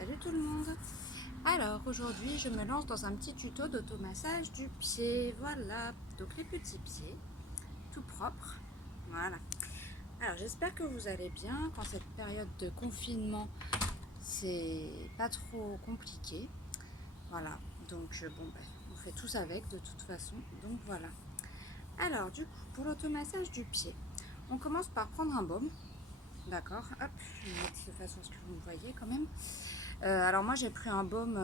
Salut tout le monde. Alors aujourd'hui je me lance dans un petit tuto d'automassage du pied. Voilà, donc les petits pieds tout propres. Voilà. Alors j'espère que vous allez bien quand cette période de confinement c'est pas trop compliqué. Voilà, donc on fait tous avec de toute façon. Donc voilà. Alors du coup pour l'automassage du pied, on commence par prendre un baume. D'accord, hop, je vais mettre de façon à ce que vous me voyez quand même. Alors moi j'ai pris un baume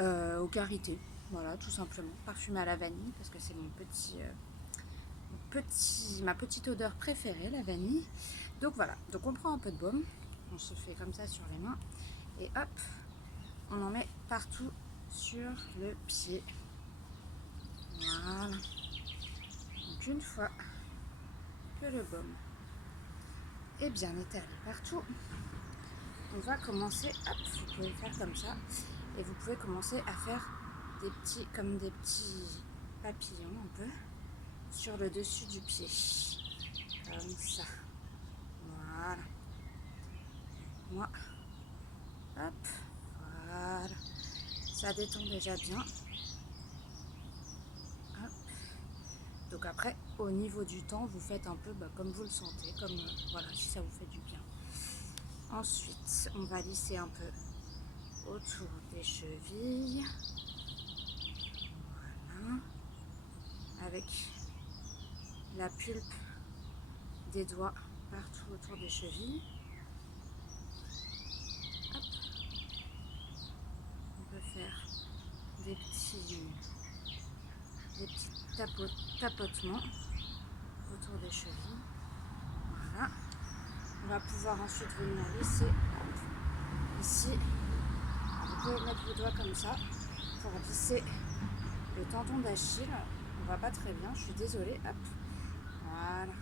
au karité, voilà, tout simplement, parfumé à la vanille, parce que c'est ma petite odeur préférée, la vanille. Donc voilà, donc on prend un peu de baume, on se fait comme ça sur les mains, et hop, on en met partout sur le pied. Voilà. Donc une fois que le baume est bien étalé partout, on va commencer, hop, vous pouvez le faire comme ça, et vous pouvez commencer à faire des petits papillons un peu sur le dessus du pied, comme ça. Voilà. Moi, hop, voilà. Ça détend déjà bien. Hop. Donc après, au niveau du temps, vous faites un peu comme vous le sentez, comme voilà, si ça vous fait du bien. Ensuite, on va lisser un peu autour des chevilles. Voilà. Avec la pulpe des doigts partout autour des chevilles. Hop. On peut faire des petits tapotements autour des chevilles. Voilà. On va pouvoir ensuite venir lisser ici. Vous pouvez mettre vos doigts comme ça pour lisser le tendon d'Achille. On va pas très bien, je suis désolée. Hop. Voilà.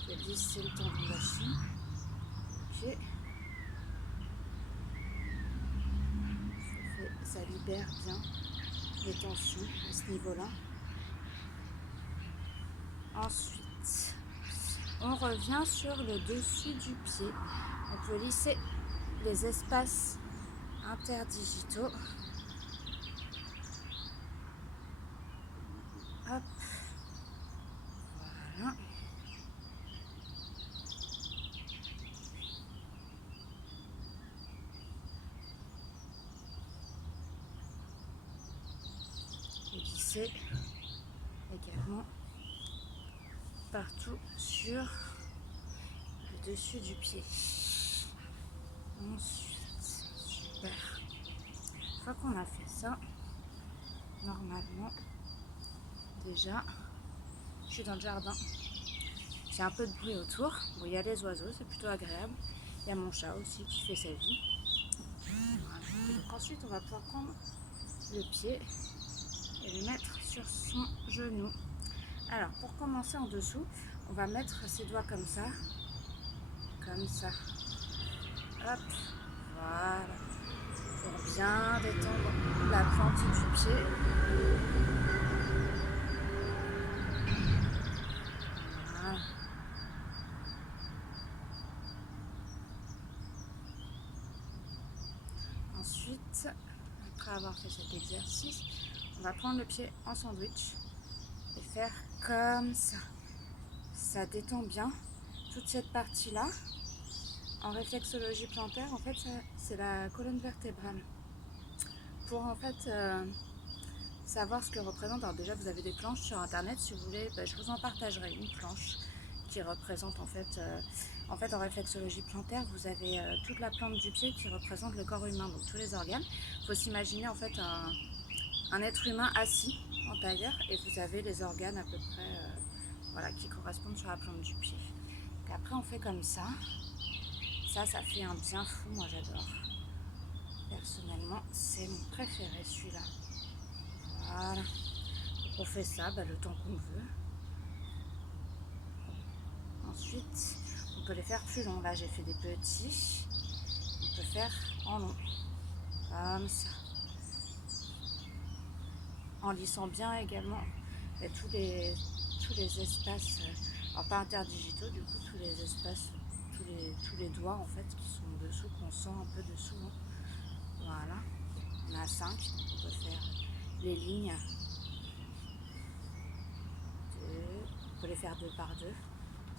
Je vais lisser le tendon d'Achille. Ok. Ça libère bien les tensions à ce niveau-là. Ensuite, on revient sur le dessus du pied. On peut lisser les espaces interdigitaux. Hop. Voilà. Et lisser également partout sur le dessus du pied. Ensuite, super. Une fois qu'on a fait ça, normalement, déjà, je suis dans le jardin. J'ai un peu de bruit autour. Bon, il y a les oiseaux, c'est plutôt agréable. Il y a mon chat aussi qui fait sa vie. Voilà. Donc ensuite, on va pouvoir prendre le pied et le mettre sur son genou. Alors, pour commencer en dessous, on va mettre ses doigts comme ça. Comme ça. Hop. Voilà. Pour bien détendre la plante du pied. Voilà. Ensuite, après avoir fait cet exercice, on va prendre le pied en sandwich et faire comme ça. Ça détend bien toute cette partie-là. En réflexologie plantaire, en fait, c'est la colonne vertébrale. Pour en fait savoir ce que représente, alors déjà vous avez des planches sur internet, si vous voulez, je vous en partagerai une planche qui représente en fait en réflexologie plantaire, vous avez toute la plante du pied qui représente le corps humain, donc tous les organes. Il faut s'imaginer en fait un être humain assis en tailleur et vous avez les organes à peu près voilà, qui correspondent sur la plante du pied. Donc après on fait comme ça. Ça fait un bien fou, moi j'adore. Personnellement, c'est mon préféré celui-là. Voilà. Donc on fait ça le temps qu'on veut. Ensuite, on peut les faire plus longs. Là, j'ai fait des petits. On peut faire en long. Comme ça. En lissant bien également tous les espaces, alors pas interdigitaux, du coup, tous les espaces, tous les doigts en fait qui sont dessous, qu'on sent un peu dessous. Hein. Voilà, on a 5, donc on peut faire les lignes. On peut les faire 2 par 2,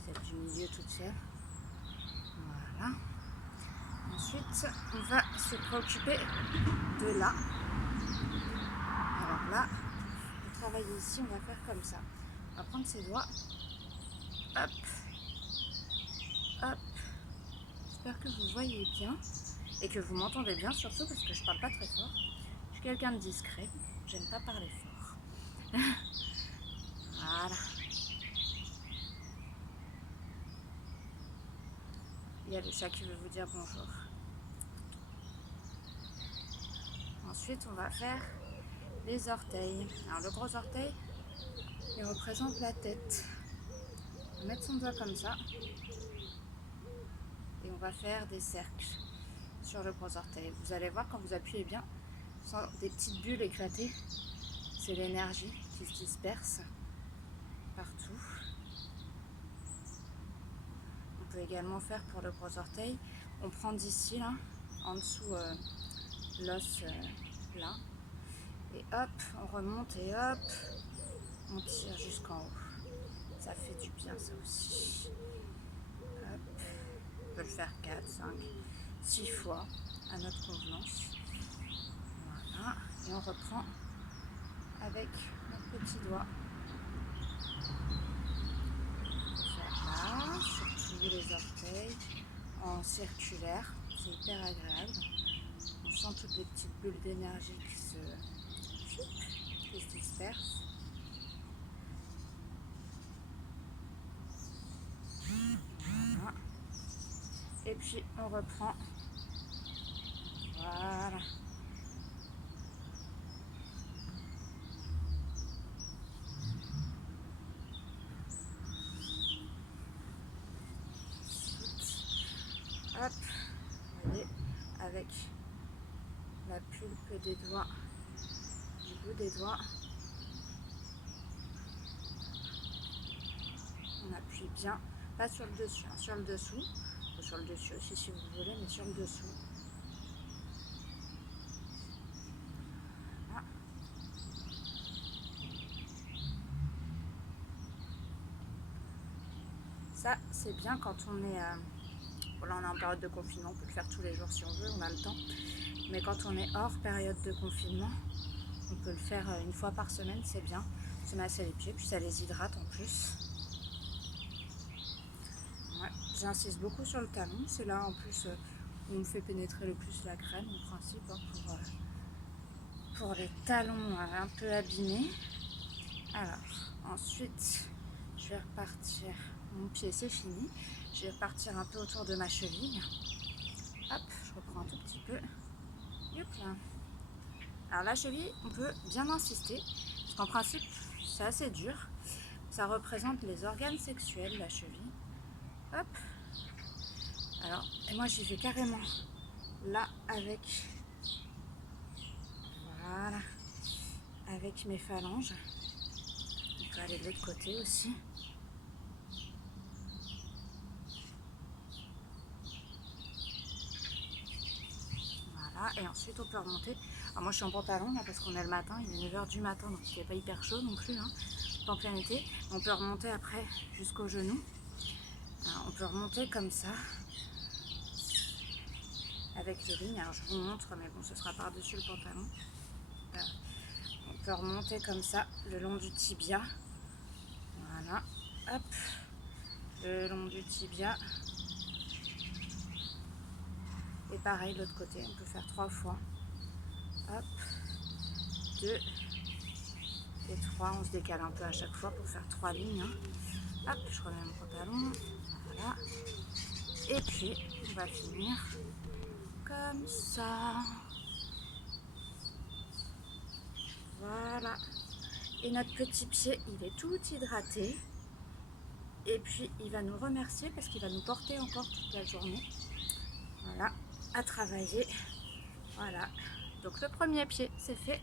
celle du milieu toute seule. Voilà. Ensuite, on va se préoccuper de là. Alors là, pour travailler ici, on va faire comme ça. On va prendre ses doigts. Hop, hop. J'espère que vous voyez bien et que vous m'entendez bien, surtout parce que je parle pas très fort. Je suis quelqu'un de discret, j'aime pas parler fort. Voilà. Il y a le chat qui veut vous dire bonjour. Ensuite, on va faire les orteils. Alors, le gros orteil, il représente la tête. On va mettre son doigt comme ça. Et on va faire des cercles sur le gros orteil. Vous allez voir quand vous appuyez bien, sans des petites bulles éclatées. C'est l'énergie qui se disperse partout. On peut également faire pour le gros orteil. On prend d'ici, là, en dessous l'os là. Et hop, on remonte et hop, on tire jusqu'en haut. Ça fait du bien ça aussi. Hop. On peut le faire 4, 5, 6 fois à notre convenance. Voilà. Et on reprend avec notre petit doigt. On peut faire là, surtout les orteils, en circulaire. C'est hyper agréable. On sent toutes les petites bulles d'énergie qui se dispersent. Voilà. Et puis on reprend. Voilà. Hop, vous voyez, avec la pulpe des doigts, du bout des doigts, on appuie bien, pas sur le dessus, hein, sur le dessous, ou sur le dessus aussi si vous voulez, mais sur le dessous. Voilà. Ça, c'est bien quand on est... là, on est en période de confinement, on peut le faire tous les jours si on veut, on a le temps. Mais quand on est hors période de confinement, on peut le faire une fois par semaine, c'est bien. Se masser les pieds, puis ça les hydrate en plus. Ouais, j'insiste beaucoup sur le talon, c'est là en plus où on me fait pénétrer le plus la crème, en principe, hein, pour les talons un peu abîmés. Alors, ensuite, je vais repartir, mon pied c'est fini, je vais repartir un peu autour de ma cheville. Hop, je reprends un tout petit peu. Hop là. Alors la cheville, on peut bien insister, parce qu'en principe, c'est assez dur. Ça représente les organes sexuels, la cheville. Hop. Alors, et moi j'y vais carrément là avec, voilà, avec mes phalanges. On peut aller de l'autre côté aussi. Voilà, et ensuite on peut remonter. Alors moi je suis en pantalon là parce qu'on est le matin, il est 9 h du matin, donc il n'est pas hyper chaud non plus, hein, pas en plein été. On peut remonter après jusqu'au genou. Alors, on peut remonter comme ça, avec les lignes. Alors je vous montre, mais bon, ce sera par-dessus le pantalon. On peut remonter comme ça, le long du tibia. Voilà, hop, le long du tibia. Et pareil, de l'autre côté, on peut faire 3 fois. Hop, 2 et 3. On se décale un peu à chaque fois pour faire 3 lignes. Hop, je remets mon pantalon. Voilà. Et puis, on va finir comme ça. Voilà. Et notre petit pied, il est tout hydraté. Et puis, il va nous remercier parce qu'il va nous porter encore toute la journée. Voilà, à travailler. Voilà. Donc, le premier pied, c'est fait.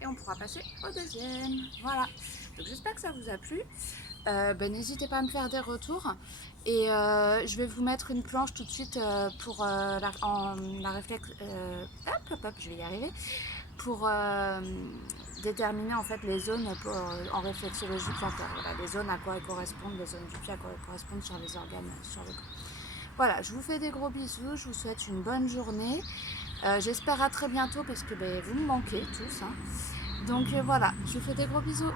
Et on pourra passer au deuxième. Voilà. Donc, j'espère que ça vous a plu. N'hésitez pas à me faire des retours. Et je vais vous mettre une planche tout de suite pour la réflexe. Hop, hop, hop, je vais y arriver. Pour déterminer en fait les zones en réflexologie plantaire. Voilà, les zones à quoi elles correspondent, les zones du pied à quoi elles correspondent sur les organes, sur le corps. Voilà, je vous fais des gros bisous, je vous souhaite une bonne journée. J'espère à très bientôt parce que vous me manquez tous. Hein. Donc voilà, je vous fais des gros bisous.